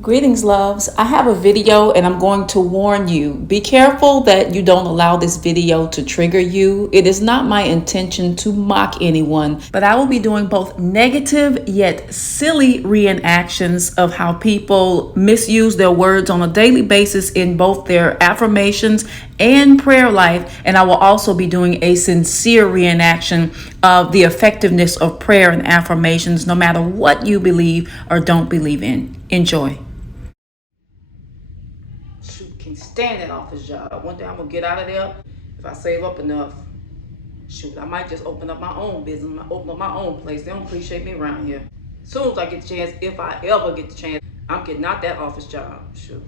Greetings, loves. I have a video and I'm going to warn you. Be careful that you don't allow this video to trigger you. It is not my intention to mock anyone, but I will be doing both negative yet silly reenactions of how people misuse their words on a daily basis in both their affirmations and prayer life. And I will also be doing a sincere reenaction of the effectiveness of prayer and affirmations, no matter what you believe or don't believe in. Enjoy. Shoot, can't stand that office job. One day I'm gonna get out of there if I save up enough. Shoot, I might just open up my own business, open up my own place. They don't appreciate me around here. As soon as I get the chance, if I ever get the chance, I'm getting out that office job. Shoot.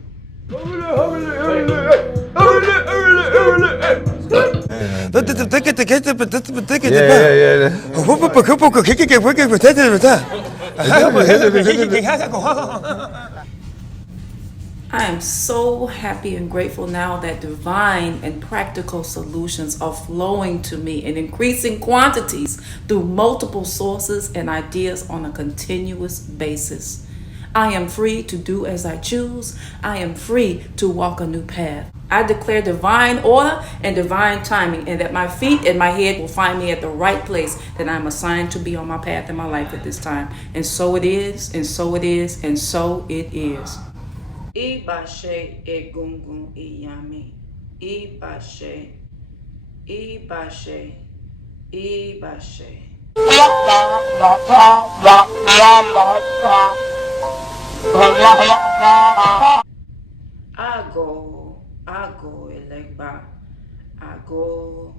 I am so happy and grateful now that divine and practical solutions are flowing to me in increasing quantities through multiple sources and ideas on a continuous basis. I am free to do as I choose. I am free to walk a new path. I declare divine order and divine timing, and that my feet and my head will find me at the right place that I'm assigned to be on my path in my life at this time. And so it is, and so it is, and so it is. Ibashe egungun iyami. Ibashe. Ibashe. Ibashe. Ago elegba. Ago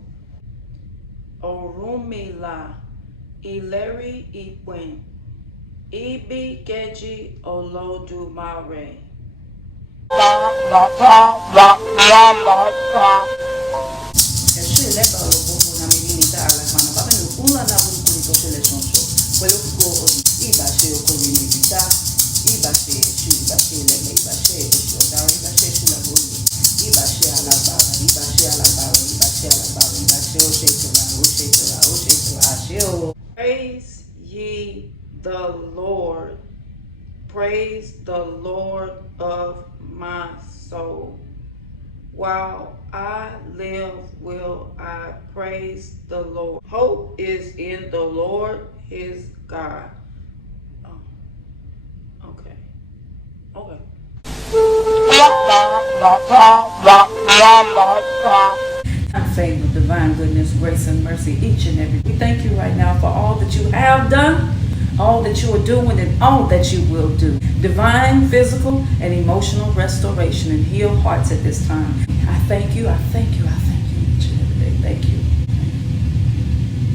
orumila. Ileri ipwen. Ibi keji olodumare. Praise ye the Lord. Praise the Lord of my soul. While I live, will I praise the Lord. Hope is in the Lord his God. Oh, okay. Okay. I'm favored with divine goodness, grace, and mercy each and every day. We thank you right now for all that you have done, all that you are doing, and all that you will do. Divine, physical, and emotional restoration and heal hearts at this time. I thank you, I thank you, I thank you each and every day. Thank you.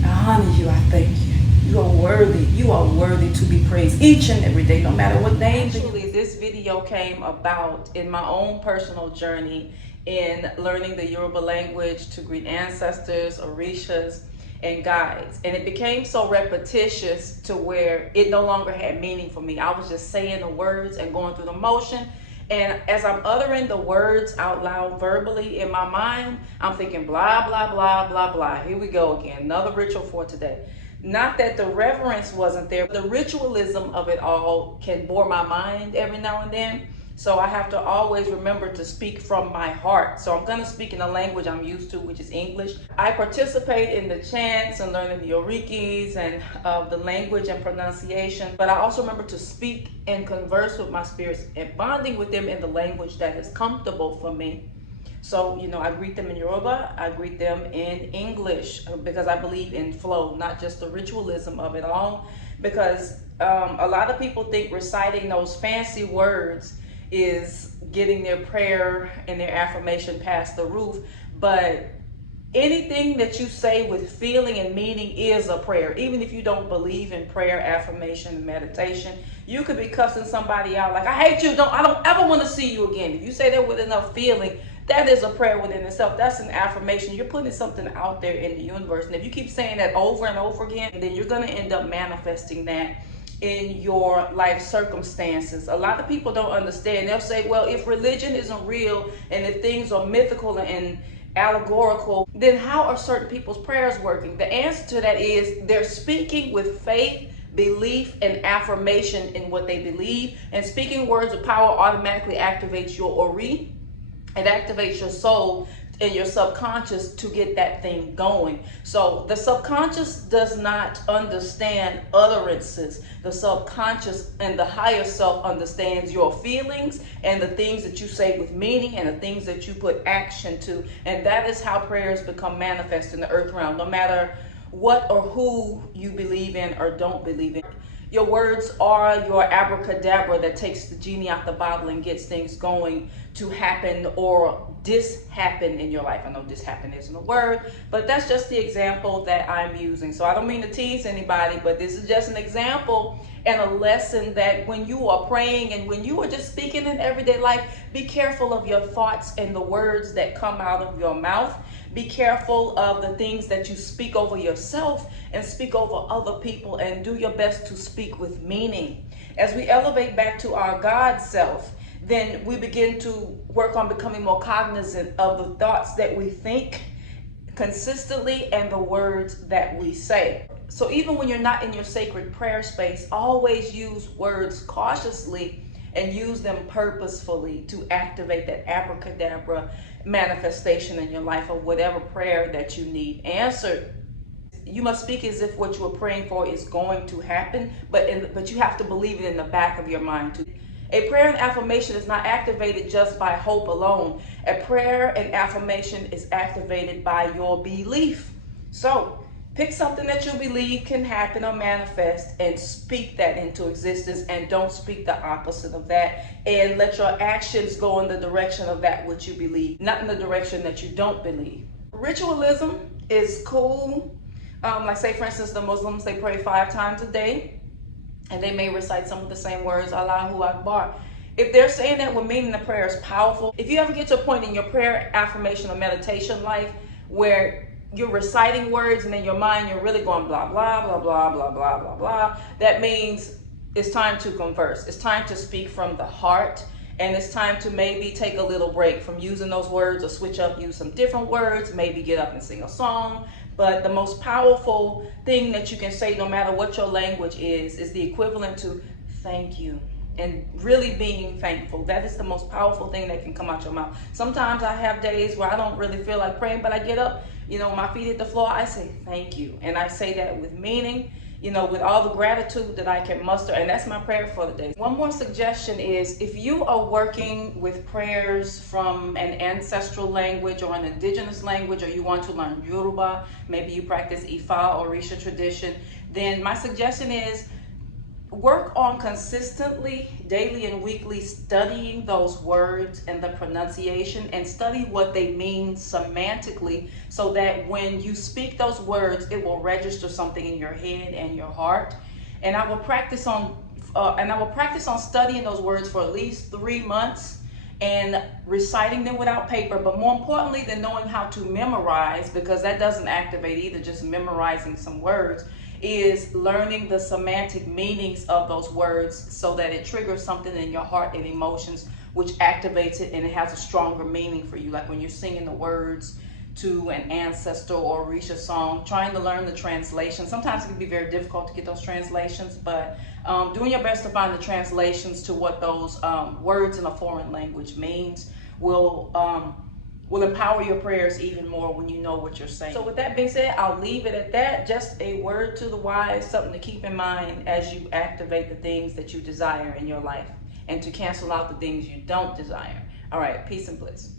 I honor you, I thank you. You are worthy to be praised each and every day, no matter what name. Actually, this video came about in my own personal journey in learning the Yoruba language to greet ancestors, orishas, and guides. And it became so repetitious to where it no longer had meaning for me. I was just saying the words and going through the motion. And as I'm uttering the words out loud verbally in my mind, I'm thinking blah, blah, blah, blah, blah. Here we go again, another ritual for today. Not that the reverence wasn't there, but the ritualism of it all can bore my mind every now and then. So I have to always remember to speak from my heart. So I'm going to speak in a language I'm used to, which is English. I participate in the chants and learning the orikis and the language and pronunciation. But I also remember to speak and converse with my spirits and bonding with them in the language that is comfortable for me. So, I greet them in Yoruba, I greet them in English, because I believe in flow, not just the ritualism of it all. Because a lot of people think reciting those fancy words is getting their prayer and their affirmation past the roof. But anything that you say with feeling and meaning is a prayer. Even if you don't believe in prayer, affirmation, and meditation, you could be cussing somebody out like, I hate you, I don't ever want to see you again. If you say that with enough feeling, that is a prayer within itself. That's an affirmation. You're putting something out there in the universe. And if you keep saying that over and over again, then you're going to end up manifesting that in your life circumstances. A lot of people don't understand. They'll say, well, if religion isn't real and if things are mythical and allegorical, then how are certain people's prayers working? The answer to that is they're speaking with faith belief and affirmation in what they believe. And speaking words of power automatically activates your ori. It activates your soul and your subconscious to get that thing going. So the subconscious does not understand utterances. The subconscious and the higher self understands your feelings and the things that you say with meaning and the things that you put action to. And that is how prayers become manifest in the earth realm, no matter what or who you believe in or don't believe in. Your words are your abracadabra that takes the genie out the bottle and gets things going to happen or dishappen in your life. I know dishappen isn't a word, but that's just the example that I'm using. So I don't mean to tease anybody, but this is just an example and a lesson that when you are praying and when you are just speaking in everyday life, be careful of your thoughts and the words that come out of your mouth. Be careful of the things that you speak over yourself and speak over other people, and do your best to speak with meaning. As we elevate back to our God self, then we begin to work on becoming more cognizant of the thoughts that we think consistently and the words that we say. So even when you're not in your sacred prayer space, always use words cautiously and use them purposefully to activate that abracadabra manifestation in your life of whatever prayer that you need answered. You must speak as if what you are praying for is going to happen, but you have to believe it in the back of your mind too. A prayer and affirmation is not activated just by hope alone. A prayer and affirmation is activated by your belief. So pick something that you believe can happen or manifest and speak that into existence, and don't speak the opposite of that. And let your actions go in the direction of that which you believe, not in the direction that you don't believe. Ritualism is cool. Like say for instance, the Muslims, they pray 5 times a day and they may recite some of the same words, Allahu Akbar. If they're saying that with meaning, the prayer is powerful. If you ever get to a point in your prayer, affirmation, or meditation life where you're reciting words and in your mind you're really going blah, blah, blah, blah, blah, blah, blah, blah, that means it's time to converse. It's time to speak from the heart. And it's time to maybe take a little break from using those words or switch up, use some different words, maybe get up and sing a song. But the most powerful thing that you can say, no matter what your language is the equivalent to thank you. And really being thankful. That is the most powerful thing that can come out your mouth. Sometimes I have days where I don't really feel like praying, but I get up, my feet hit the floor, I say thank you. And I say that with meaning, with all the gratitude that I can muster. And that's my prayer for the day. One more suggestion is, if you are working with prayers from an ancestral language or an indigenous language, or you want to learn Yoruba, maybe you practice Ifa or Risha tradition, then my suggestion is work on consistently, daily and weekly, studying those words and the pronunciation, and study what they mean semantically, so that when you speak those words, it will register something in your head and your heart. And I will practice on studying those words for at least 3 months and reciting them without paper. But more importantly than knowing how to memorize, because that doesn't activate either, just memorizing some words, is learning the semantic meanings of those words, so that it triggers something in your heart and emotions, which activates it, and it has a stronger meaning for you. Like when you're singing the words to an ancestor or Risha song, trying to learn the translation. Sometimes it can be very difficult to get those translations, but doing your best to find the translations to what those words in a foreign language means will empower your prayers even more when you know what you're saying. So with that being said, I'll leave it at that. Just a word to the wise, something to keep in mind as you activate the things that you desire in your life, and to cancel out the things you don't desire. All right, peace and bliss.